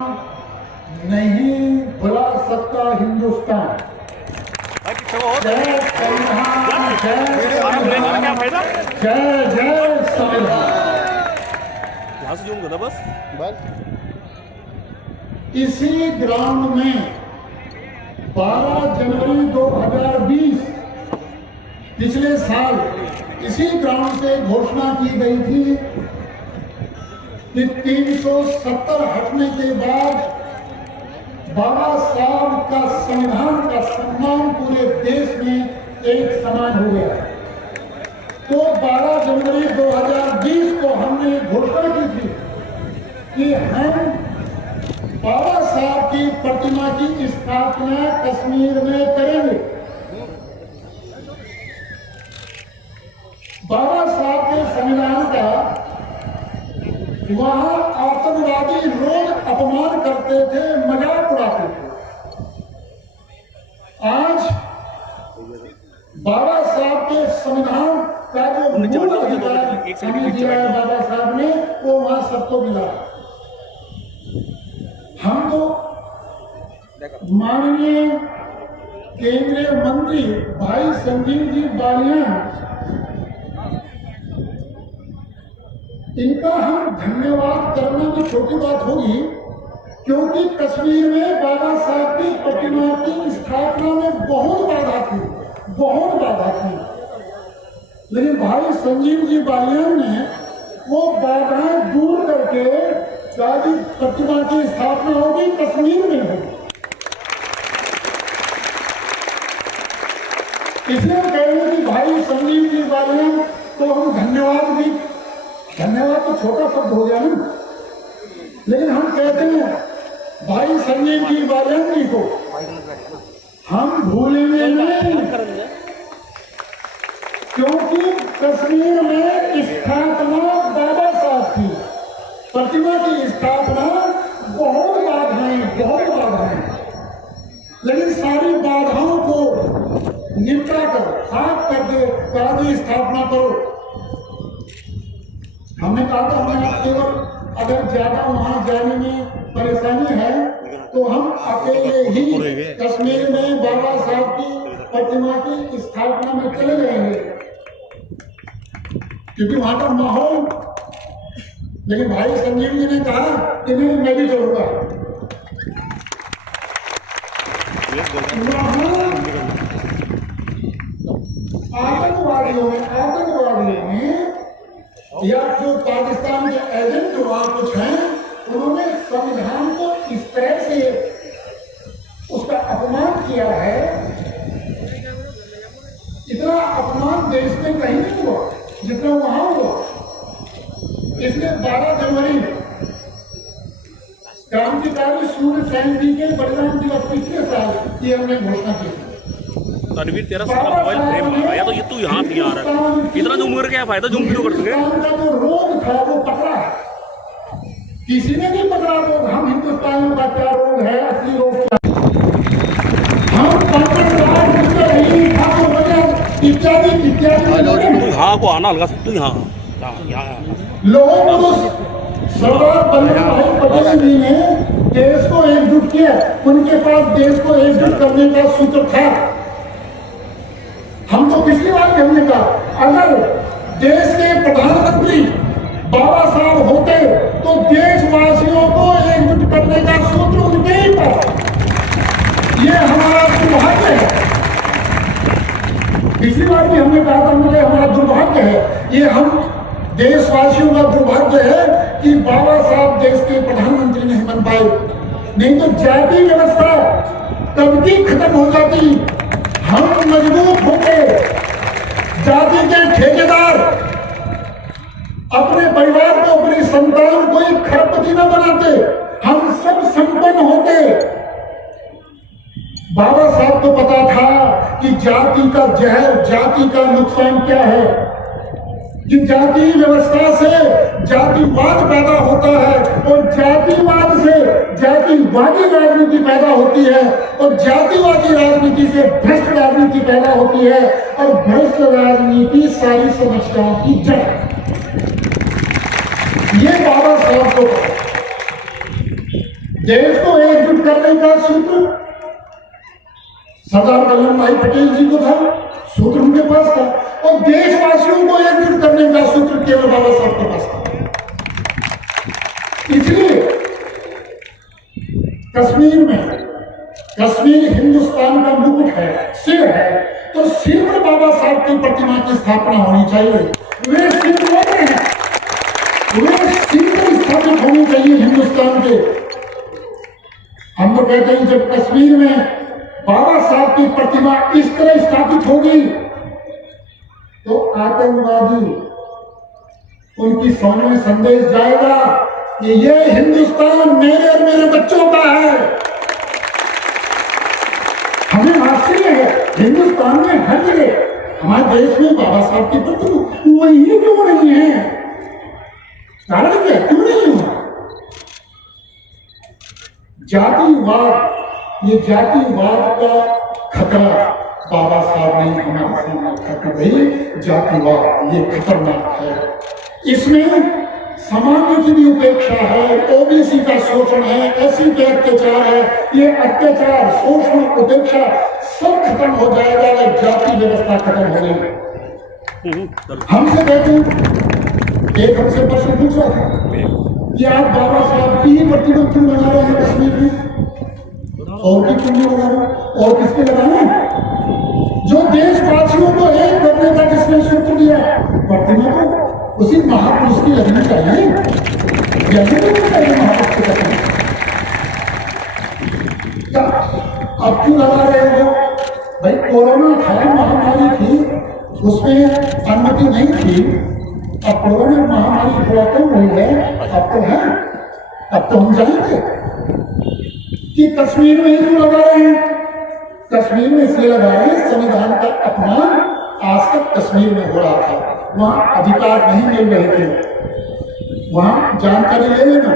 नहीं भुला सकता हिंदुस्तान। जय संविधान, जय संविधान, जय जय संविधान। इसी ग्राउंड में 12 जनवरी 2020 पिछले साल इसी ग्राउंड से घोषणा की गई थी कि 370 हटने के बाद बाबा साहब का संविधान का सम्मान पूरे देश में एक समान हो गया। तो 12 जनवरी 2020 को हमने घोषणा की थी कि हम बाबा साहब की प्रतिमा की स्थापना कश्मीर में करेंगे। बाबा साहब के संविधान का वहां आतंकवादी रोज अपमान करते थे, मजाक उड़ाते थे। आज बाबा साहब के संविधान का जो मूल अधिकार हमें दिया है बाबा साहब ने, वो वहां सबको मिला। हम तो माननीय केंद्रीय मंत्री भाई संजीव जी बालियान, इनका हम धन्यवाद करना भी छोटी बात होगी, क्योंकि कश्मीर में बाबा साहब की प्रतिमा की स्थापना में बहुत बाधा थी, बहुत बाधा थी। लेकिन भाई संजीव जी बालियान ने वो बाधाएं दूर करके कहा प्रतिमा की स्थापना होगी, कश्मीर में होगी। इसलिए कह रहे हैं कि भाई संजीव जी बालियान को हम धन्यवाद तो छोटा शब्द हो गया ना, लेकिन हम कहते हैं भाई संजीव जी बालियान जी को हम भूलेंगे नहीं, क्योंकि कश्मीर में स्थापना बाबा साहब की प्रतिमा की स्थापना बहुत बाधाएं, लेकिन सारी बाधाओं को निपटा कर साफ करके स्थापना करो। हमने कहा था हमें केवल अगर ज्यादा वहां जाने में परेशानी है तो हम अकेले ही कश्मीर में बाबा साहब की प्रतिमा की स्थापना में चले जाएंगे, क्योंकि वहां का माहौल। लेकिन भाई संजीव जी ने कहा कि नहीं, मैं भी चलूंगा। आतंकवादियों में या जो पाकिस्तान के एजेंट जो वहां कुछ हैं, उन्होंने संविधान को इस तरह से उसका अपमान किया है। इतना अपमान देश में कहीं नहीं हुआ जितना वहां हुआ। इसलिए 12 जनवरी क्रांतिकारी सूर्य सेन जी के बलिदान दिवस पिछले साल ये हमने घोषणा की थी। तनवीर, तेरा सारा मोबाइल फ्रेम आ गया तो ये तू यहाँ नहीं आ रहा है। इतना जो उम्र क्या फायदा, जो वीडियो करते हैं। जो रोग था वो पकड़ा है, किसी ने नहीं पकड़ा रोग। हम हिंदुस्तानियों का क्या रोग है, असली रोग क्या है, हम इत्यादि हाँ को आना हल्का तू यहाँ लोगों को सरदार वल्लभ भाई पटेल जी ने देश को एकजुट किया। उनके पास देश को एकजुट करने का सूत्र था। हम तो पिछली बार भी हमने कहा, अगर देश के प्रधानमंत्री बाबा साहब होते तो देशवासियों को एकजुट करने का सूत्र उनके ही पास। ये हमारा दुर्भाग्य है। पिछली बार भी हमने कहा था, मुझे हमारा दुर्भाग्य है, ये हम देशवासियों का दुर्भाग्य है कि बाबा साहब देश के प्रधानमंत्री नहीं बन पाए। नहीं तो जाति व्यवस्था कब की खत्म हो जाती। हम मजबूत होकर जाति के ठेकेदार अपने परिवार को, अपनी संतान को एक खरपति न बनाते, हम सब संपन्न होते। बाबा साहब को पता था कि जाति का जहर, जाति का नुकसान क्या है, कि जाति व्यवस्था से जातिवाद पैदा होता है और जातिवाद से जातिवादी राजनीति पैदा होती है और जातिवादी राजनीति से भ्रष्ट राजनीति पैदा होती है और भ्रष्ट राजनीति सारी समस्याओं की जड़। ये बाबा साहब को देश को एकजुट करने का सूत्र सरदार वल्लभ भाई पटेल जी को था, सूत्र उनके पास था, और देशवासियों को एकजुट करने का सूत्र केवल बाबा साहब के पास था। इसलिए कश्मीर हिंदुस्तान का मुकुट है, सिर है, तो सिर पर बाबा साहब की प्रतिमा की स्थापना होनी चाहिए। वे सिर होते हैं, वे सिर पर स्थापित होनी चाहिए हिंदुस्तान के। हम तो कहते हैं जब कश्मीर में बाबा साहब की प्रतिमा इस तरह स्थापित होगी तो आतंकवादी उनकी समझ में संदेश जाएगा कि ये हिंदुस्तान मेरे और मेरे बच्चों का है। हमें आश्चर्य है, हिंदुस्तान में हर जगह हमारे देश में बाबा साहब की प्रतिमा वही क्यों नहीं है? कारण क्या, क्यों नहीं हुआ? जातिवाद, ये जातिवाद का खतरा बाबा साहब ने हमारे सामने रखा। भाई जातिवाद ये खतरनाक है, इसमें समाज की भी उपेक्षा है, ओबीसी का शोषण है, एससी के अत्याचार है। ये अत्याचार, शोषण, उपेक्षा सब खत्म हो जाएगा अगर जाति व्यवस्था खत्म हो गई। हमसे कहते हैं, एक हमसे प्रश्न पूछ रहा था कि आप बाबा साहब की ही प्रतिमा क्यों बना रहे हैं कश्मीर में, और की क्यों नहीं लगा रहे, और किसके लगाना है? जो देशवासियों को एक करने का जिसने सूत्र दिया, प्रतिमा को उसी महापुरुष की लगनी चाहिए, जैसे नहीं चाहिए महापुरुष की लगनी। अब क्यों लगा रहे हो भाई? कोरोना था, महामारी थी, उसमें अनुमति नहीं थी। अब कोरोना महामारी थोड़ा कम हुई है, अब तो है, अब तो हम जाएंगे कि कश्मीर में ही क्यों लगा रहे हैं? कश्मीर में इसलिए लगा रहे हैं, संविधान का अपमान आज तक कश्मीर में हो रहा था, वहां अधिकार नहीं मिल रहे थे, वहां जानकारी ले लेना।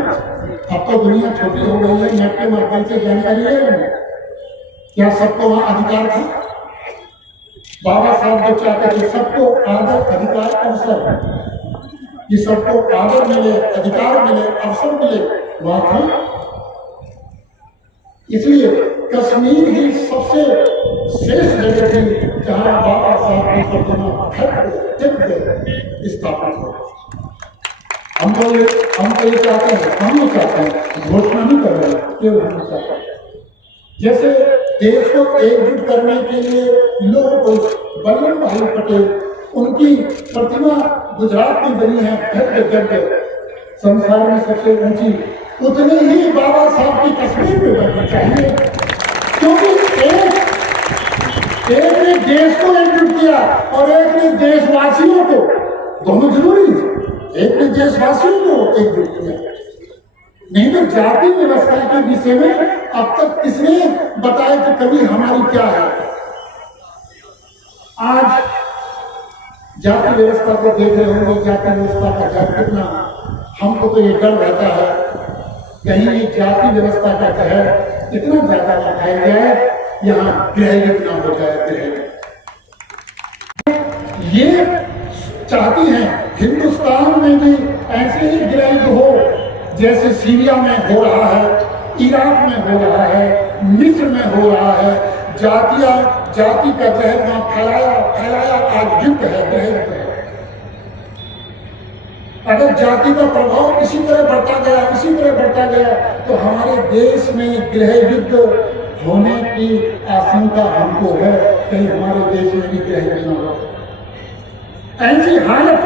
अब तो दुनिया छोटी हो गई है, नेट के माध्यम से जानकारी ले लेना। क्या सबको वहां अधिकार था? बाबा साहब जो चाहते थे सबको आदर, अधिकार, अवसर, कि सबको आदर मिले, अधिकार मिले, अवसर मिले, वहां था। इसलिए कश्मीर ही सबसे श्रेष्ठ जगह थी जहां बाबा साहब की प्रतिमा स्थापित हो। हम तो ये चाहते हैं, हम लोग चाहते हैं, घोषणा नहीं कर रहे, केवल हम चाहते हैं जैसे देश को एकजुट करने के लिए लोगों को वल्लभ भाई पटेल उनकी प्रतिमा गुजरात में बनी है, भव्य दिव्य, संसार में सबसे ऊंची, उतनी ही बाबा साहब की कश्मीर में बननी चाहिए। क्योंकि एक ने देश को एकजुट किया और एक ने देशवासियों को, दोनों जरूरी है, एक ने देशवासियों को एकजुट किया। नहीं तो जाति व्यवस्था के विषय में अब तक किसने बताया कि कभी हमारी क्या है? आज जाति व्यवस्था को देख रहे होंगे, जाति व्यवस्था का जहर कितना, हमको तो ये डर रहता है कहीं ये जाति व्यवस्था का जहर इतना ज्यादा न खाया जाए, यहाँ गृह ना हो जाए। ये चाहती हैं हिंदुस्तान में भी ऐसे ही गृह हो जैसे सीरिया में हो रहा है, इराक में हो रहा है, मिस्र में हो रहा है। जाति का जहर वहां फैलाया आज युद्ध है, गृह युद्ध है। अगर जाति का प्रभाव इसी तरह बढ़ता गया तो हमारे देश में गृह युद्ध होने की आशंका हमको है, कहीं हमारे देश में भी गृह युद्ध न हो। ऐसी हालत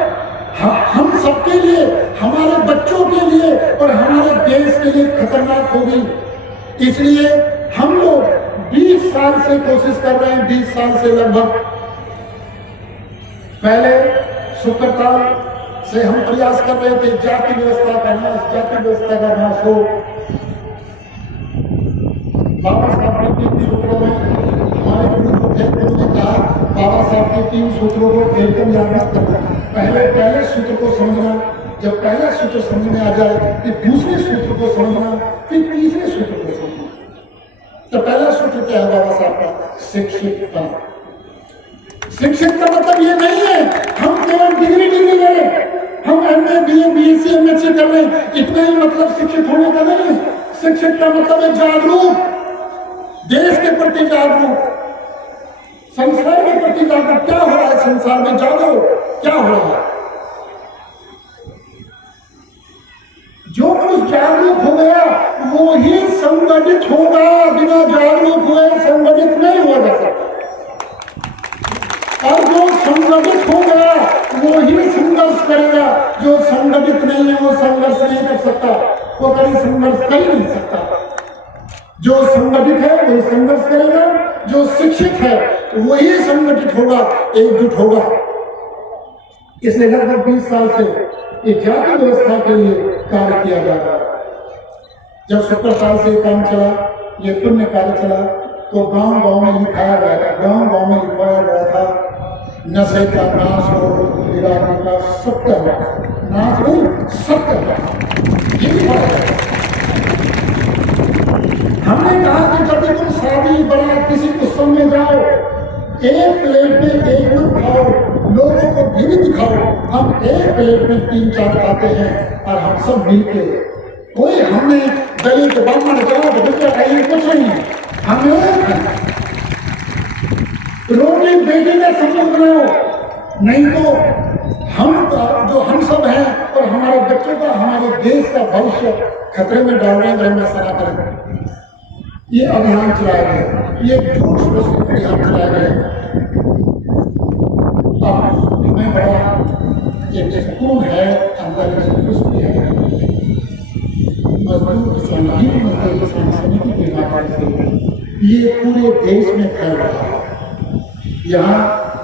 हम सबके लिए, हमारे बच्चों के लिए और हमारे देश के लिए खतरनाक होगी। इसलिए हम लोग 20 साल से कोशिश कर रहे हैं, 20 साल से लगभग, पहले शुक्रताल से हम प्रयास कर रहे थे जाति व्यवस्था का नाश हो। बाबा साहब के 3 सूत्रों में हमारे गुरु को ने कहा, बाबा साहब के 3 सूत्रों को एकदम याद मत करना, पहले सूत्र को समझना, जब पहला सूत्र समझ में आ जाए फिर दूसरे सूत्र को समझना, फिर तीसरे सूत्र को समझना। तो पहला सूत्र क्या है बाबा साहब का? शिक्षित बनो। शिक्षित का मतलब ये नहीं है हम केवल डिग्री ले रहे, हम MA, BA, BSc, MSc कर रहे, इतना ही मतलब शिक्षित होने का नहीं है। शिक्षित का मतलब है जागरूक, देश के प्रति जागरूक, संसार के प्रति जागरूक। क्या हो रहा है संसार में, जागो, क्या हो रहा है? जो पुरुष जागरूक हो गया वो ही संगठित होगा, बिना जागरूक हुए संगठित नहीं हुआ जा सकता। और जो संगठित हो गया वो ही संघर्ष करेगा, जो संगठित नहीं है वो संघर्ष नहीं कर सकता, वो कभी संघर्ष कर ही नहीं सकता। जो संगठित है वही संघर्ष करेगा, जो शिक्षित है वही संगठित होगा, एकजुट होगा। इसलिए लगभग 20 साल से एक जाति व्यवस्था के लिए कार्य किया जा रहा है। जब 70 साल से काम चला, ये पुण्य कार्य चला, तो गांव गांव में लिखाया गया था, गांव गांव में लिखवाया गया था, नशे का नाश हो, बिरादरी का सत्यानाश, नाश नहीं सत्यानाश, ये लिखवाया गया। हमने कहा कि जब भी तुम शादी बारात किसी उत्सव में जाओ, एक प्लेट में एक मत खाओ, लोगों को भी दिखाओ। हम एक प्लेट में 3-4 खाते हैं और हम सब मिलके, कोई हमने दलित ब्राह्मण जाट गुजरात ये कुछ नहीं है, हम एक हैं। रोटी बेटी का समूह बनाओ, नहीं तो हम जो हम सब हैं और हमारे बच्चों का, हमारे देश का भविष्य खतरे में डाल रहे हैं अगर हम ऐसा ना करें। ये अभियान चलाया गया, ये जोश से अभियान चलाया गया। अब हमें बड़ा एक सुकून है, अंदर खुशी है। मजदूर किसान समिति के माध्यम से ये पूरे देश में फैल रहा है। यहाँ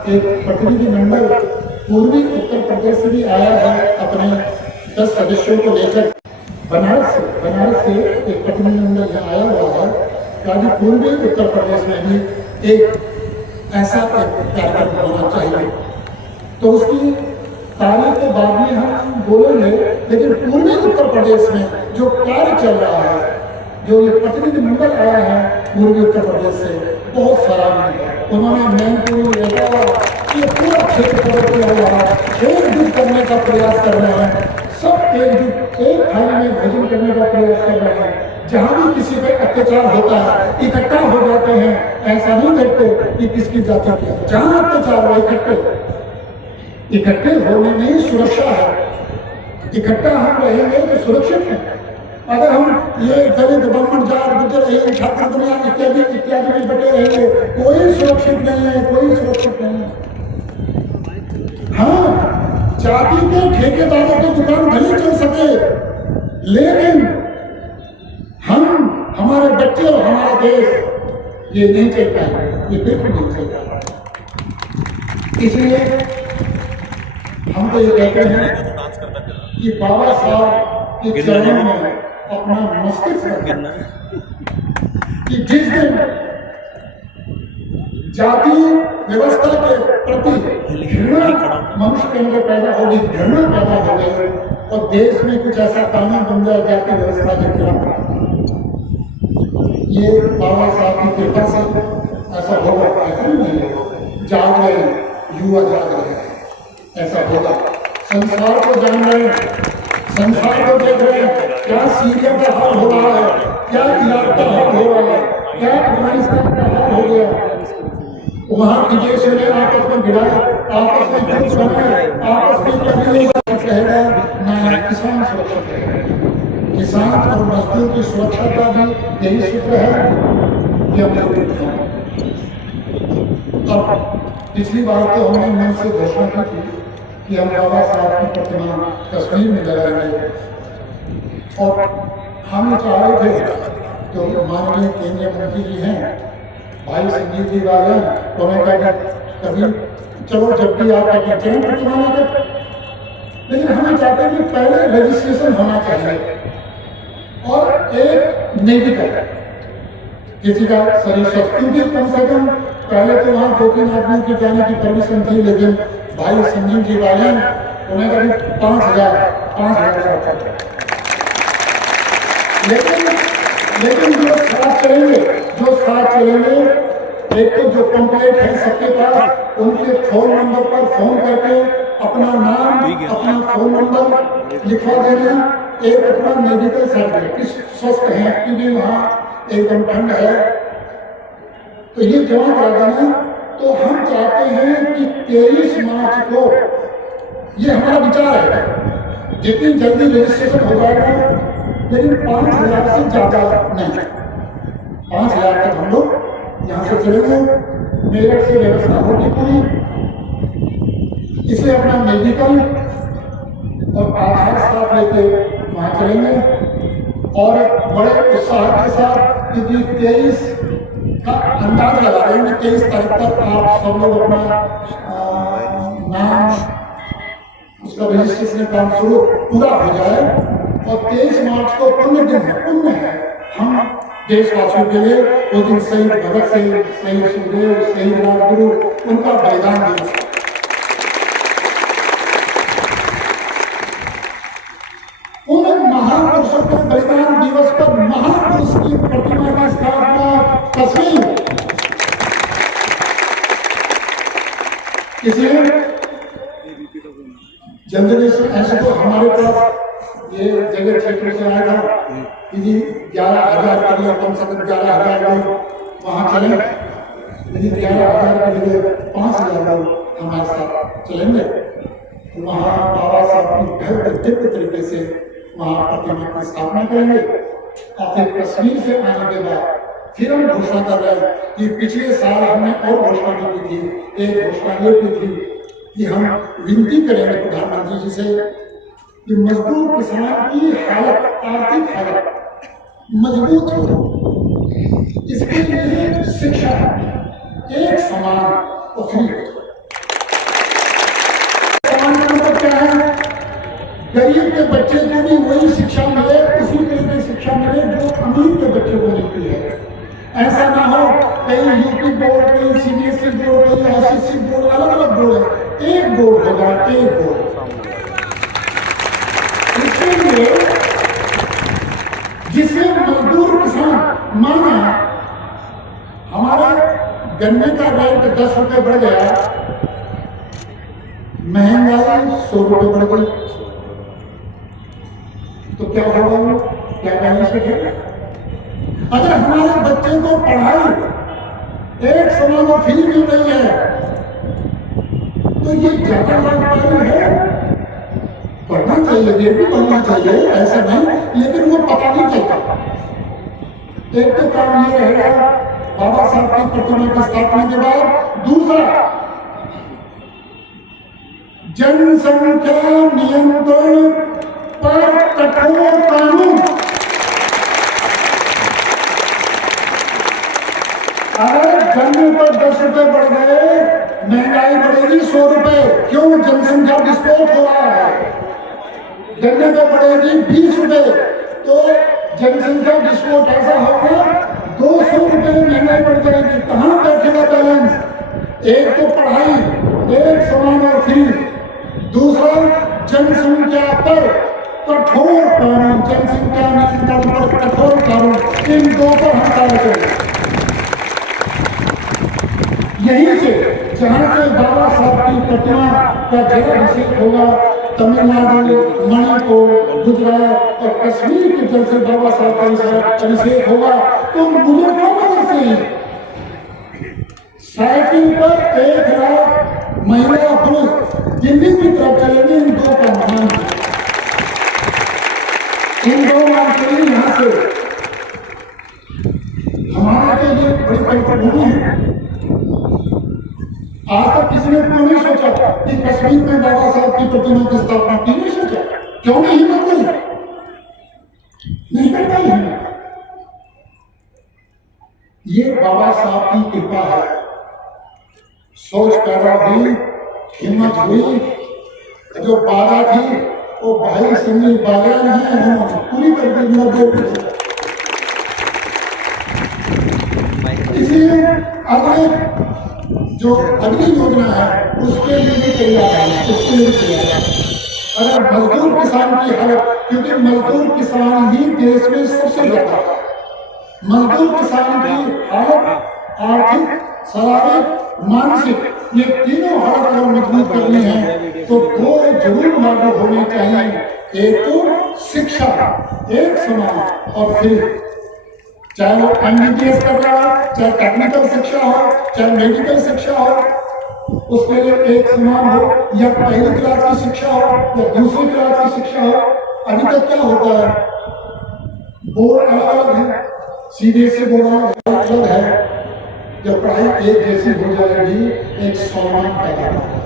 एक प्रतिनिधिमंडल पूर्वी उत्तर प्रदेश से भी आया है, अपने 10 सदस्यों को लेकर। बनारस से एक प्रतिनिधिमंडल यहाँ आया हुआ है, ताकि पूर्वी उत्तर प्रदेश में भी एक ऐसा एक कार्यक्रम होना चाहिए। तो उसकी तारीख के बाद में हम बोलेंगे, लेकिन पूर्वी उत्तर प्रदेश में जो कार्य चल रहा है, जो ये प्रतिनिधिमंडल आया है पूर्वी उत्तर प्रदेश से, बहुत सराहनीय है। उन्होंने मैनपुरी ये पूरा क्षेत्र कवर किया हुआ है, एकजुट करने का प्रयास कर रहे हैं, सब एकजुट एक थाली में भोजन करने का प्रयास कर रहे हैं। जहाँ भी किसी पे अत्याचार होता है इकट्ठा हो जाते हैं, ऐसा नहीं देखते कि किसकी जाति क्या है। जहाँ अत्याचार हो इकट्ठे होने में ही सुरक्षा है। इकट्ठा हम रहेंगे तो सुरक्षित हैं। अगर हम ये दलित ब्राह्मण जाट गुजर ठाकुर दुनिया इत्यादि में बटे रहेंगे, कोई सुरक्षित नहीं है, कोई सुरक्षित नहीं है। हाँ, जाति के ठेकेदारों की दुकान भले चल सके, लेकिन हम, हमारे बच्चे और हमारा देश ये नहीं चल पाएगा, ये बिल्कुल नहीं चल पाएगा। इसलिए हम तो ये कहते हैं कि बाबा साहब के चरणों में अपना मस्तिष्क रखना कि जिस दिन जाति व्यवस्था के प्रति घृणा मनुष्य के अंदर पैदा होगी, घृणा पैदा हो गई और देश में कुछ ऐसा कानून बन जाए जाति व्यवस्था के खिलाफ, ये बाबा साहब की कृपा से ऐसा होगा। ऐसा नहीं है, जाग रहे हैं, युवा जाग रहे हैं, ऐसा होगा। संसार को जान रहे हैं, संसार को देख रहे हैं, क्या सीरिया का हाल हो रहा है, क्या इराक का हाल हो रहा है, क्या अफगानिस्तान का हाल हो गया। वहाँ की देशों ने आपस में भिड़ाया, आपस में जुट बनाए, आपस में कभी कहेगा ना किसान सुरक्षित है। किसान और मजदूर की सुरक्षा का भी यही सूत्र है कि हमने अब पिछली बार तो हमने मन से घोषणा की थी कि हम बाबा साहब की प्रतिमा कश्मीर में लगाएंगे और हम चाह रहे थे, तो माननीय केंद्रीय मंत्री जी हैं भाई संजीव जी वाले, उन्होंने कहा कभी चलो जब भी आप चरण प्रतिमा लेकर, लेकिन हमें चाहते हैं कि पहले रजिस्ट्रेशन होना चाहिए और एक मेडिकल किसी का शरीर स्वस्थ, क्योंकि कम से कम पहले तो वहाँ 2-3 आदमी के जाने की परमिशन थी, लेकिन भाई संजीव जी वाले उन्हें करीब 5,000 लेकिन जो साथ चलेंगे, एक तो जो पंपलेट है सबके पास, उनके फोन नंबर पर फोन करके अपना नाम, अपना फोन नंबर लिखवा देना एक अपना मेडिकल सेट है कि स्वस्थ है, क्योंकि वहाँ एकदम ठंड है, तो ये जमा करा देना। तो हम चाहते हैं कि 23 मार्च को, ये हमारा विचार है, जितनी जल्दी रजिस्ट्रेशन हो जाएगा, लेकिन 5,000 से ज्यादा नहीं, 5,000 तक हम लोग यहाँ से चलेंगे, मेरठ से व्यवस्था होगी पूरी, इसलिए अपना मेडिकल और आधार साथ लेके वहाँ चलेंगे और बड़े उत्साह के साथ, क्योंकि 23 का अंदाज लगा रहे हैं कि 23 तारीख तक आप सब लोग अपना नाम, उसका रजिस्ट्रेशन काम शुरू पूरा हो जाए और 23 मार्च को पुण्य दिन है, पुण्य है हम देशवासियों के लिए। वो दिन शहीद भगत सिंह, शहीद सुखदेव, शहीद राजगुरु, उनका बलिदान दिवस है। उन महापुरुषों के बलिदान दिवस पर महापुरुष की प्रतिमा की स्थापना तस्वीर, इसलिए जनरेशन ऐसे तो हमारे पास ये जगह क्षेत्र से आया था कि 11,000 कर लो, कम से कम 11,000 लोग वहाँ चले, लेकिन 11,000 के लिए 5,000 लोग हमारे साथ चलेंगे। वहाँ बाबा साहब की भव्य दिव्य तरीके से वहाँ प्रतिमा की स्थापना करेंगे और फिर कश्मीर से आने के बाद फिर हम घोषणा कर रहे हैं कि पिछले साल हमने और घोषणा की थी, एक घोषणा ये की थी कि हम विनती करेंगे प्रधानमंत्री जी से कि मजदूर किसान की हालत, आर्थिक हालत मजबूत हो, इसके लिए शिक्षा एक समान और फ्री हो। समान का मतलब क्या है? गरीब के बच्चे को भी वही शिक्षा मिले, उसी तरह की शिक्षा मिले जो अमीर के बच्चे को मिलती है। ऐसा ना हो कहीं यूपी बोर्ड, कहीं सीबीएसई बोर्ड, कहीं आईसीएसई बोर्ड, अलग अलग बोर्ड है, एक बोर्ड हो जाए, एक बोर्ड। इसके लिए जिसे मजदूर किसान माना, हमारा गन्ने का रेट 10 रुपए बढ़ गया, महंगाई 100 रुपए बढ़ गई, तो क्या होगा? क्या कहने से क्या? अगर हमारे बच्चे को पढ़ाई एक समय में फ्री मिल रही है तो ये ज्यादा लाभकारी है। पढ़ना चाहिए, ये भी पढ़ना चाहिए, ऐसा नहीं, लेकिन वो पता नहीं चलता। एक तो काम ये रहेगा बाबा साहब की प्रतिमा की स्थापना के बाद। दूसरा, जनसंख्या नियंत्रण पर कठोर कानून। अगर गन्ने पर 10 रुपए बढ़ गए, महंगाई बढ़ेगी 100 रुपए। क्यों? जनसंख्या विस्फोट हो रहा है। गन्ने पर बढ़ेगी 20 रुपए, तो जनसंख्या विस्फोट ऐसा होगा 200 रुपए महंगाई बढ़ जाएगी। कहाँ बैठेगा बैलेंस? एक तो पढ़ाई एक समान और फ्री, दूसरा जनसंख्या पर कठोर कानून, जनसंख्या नियंत्रण पर कठोर कानून, इन दो पर हम कार्य करेंगे। यहीं से जहां से बाबा साहब की प्रतिमा का जलाभिषेक होगा, तमिलनाडु, मणिपुर, गुजरात और कश्मीर के जल से बाबा साहब का अभिषेक होगा, तो मुजफ्फरनगर से ही साइकिल पर 1 लाख महिला पुरुष दिल्ली की तरफ चलेंगे। इन दो का महान, इन दो मार्ग के लिए यहाँ से हमारे के लिए बड़ी परिपक्वता है। आज तक किसी ने क्यों नहीं सोचा कि कश्मीर में बाबा साहब की प्रतिमा की स्थापना? क्यों नहीं सोचा? क्यों नहीं हिम्मत करी? नहीं कर पाई हिम्मत। ये बाबा साहब की कृपा है। सोच पैदा हुई, हिम्मत हुई, जो बाधा थी वो भाई सिंह बालियान है, हम पूरी तरह से इसलिए अगले जो अगली योजना है उसके लिए भी तैयार है, उसके लिए तैयार है। अगर मजदूर किसान की हालत, क्योंकि मजदूर किसान ही देश में सबसे ज्यादा है, मजदूर किसान की हालत आर्थिक, शारीरिक, मानसिक, ये तीनों हालत अगर मजबूत करनी है तो 2 जरूर लागू होने चाहिए। एक तो शिक्षा, एक समान, और फिर चाहे वो MBBS कर रहा हो, चाहे टेक्निकल शिक्षा हो, चाहे मेडिकल शिक्षा हो, उसके लिए एक समान हो, या पहली क्लास की शिक्षा हो या दूसरी क्लास की शिक्षा हो। अभी तक क्या होता है, बोर्ड अलग अलग है, CBSE बोर्ड अलग है। जब पढ़ाई एक जैसी हो जाएगी, एक समान पैदा होगा।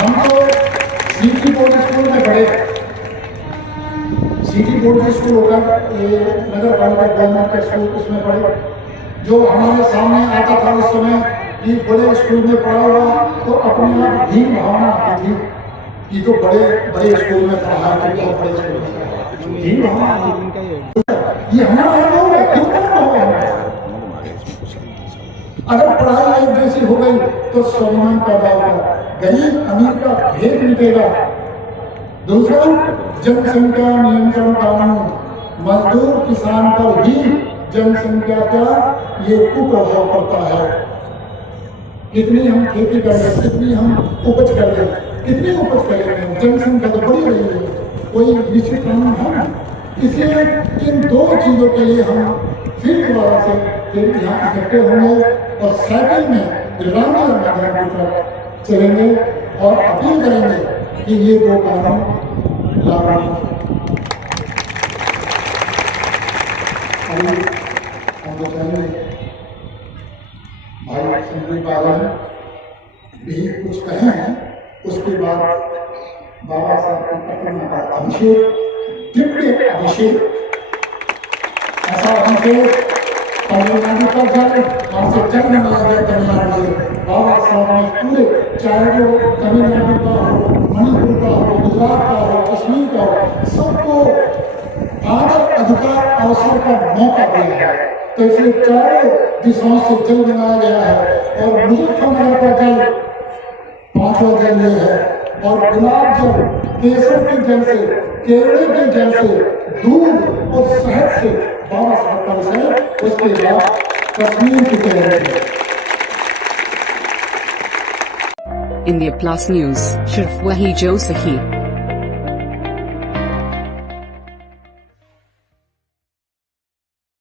हम तो सिटी बोर्ड स्कूल में पढ़े, सिटी बोर्ड स्कूल होगा, ये नगर पालिका गवर्नमेंट का स्कूल, उसमें पढ़े। जो हमारे सामने आता था उस समय कि बड़े स्कूल में पढ़ा हुआ, तो अपने आप भी भावना आती थी कि तो बड़े बड़े स्कूल में पढ़ा है, तो बहुत बड़े स्कूल में भी भावना। ये हमारा अनुभव है, क्यों करना होगा? अगर पढ़ाई एक जैसी हो गई तो सम्मान पैदा होगा, गरीब अमीर का भेद मिटेगा। दूसरा, जनसंख्या नियंत्रण कानून, मजदूर किसान पर ही जनसंख्या का ये कुप्रभाव पड़ता है। कितनी हम खेती कर रहे हैं, कितनी हम उपज कर रहे हैं, कितनी उपज करेंगे, जनसंख्या तो बढ़ी रही है, कोई निश्चित कानून है ना। इसलिए इन दो चीजों के लिए हम फिर दोबारा से फिर यहाँ इकट्ठे होंगे और साइकिल में रामनगर मैदान की तरफ चलेंगे और अपील करेंगे कि ये दो कानून लागू हों। हम लोग कहेंगे भाई संजय पालन भी कुछ कहे हैं, उसके बाद बाबा साहब की प्रतिमा का अभिषेक, ट्रिपल अभिषेक, ऐसा अभिषेक तमिलनाडु का जल, वहां से जल मनाया गया तमिलनाडु में। बाबा साहब ने पूरे, चाहे वो तमिलनाडु का हो, मणिपुर का हो, गुजरात का हो, कश्मीर का हो, सबको आदर, अधिकार, अवसर का मौका दिया है। तो इसलिए चारों दिशाओं से जल बनाया गया है और मुजफ्फरनगर का जल 5वां जल ये है, और गुलाब जल, केसर के जल से, केवड़े के जल से, दूध और शहद से बाबा साहब का विषय, उसके बाद कश्मीर की तैयारी। India Plus News, सिर्फ वही जो सही।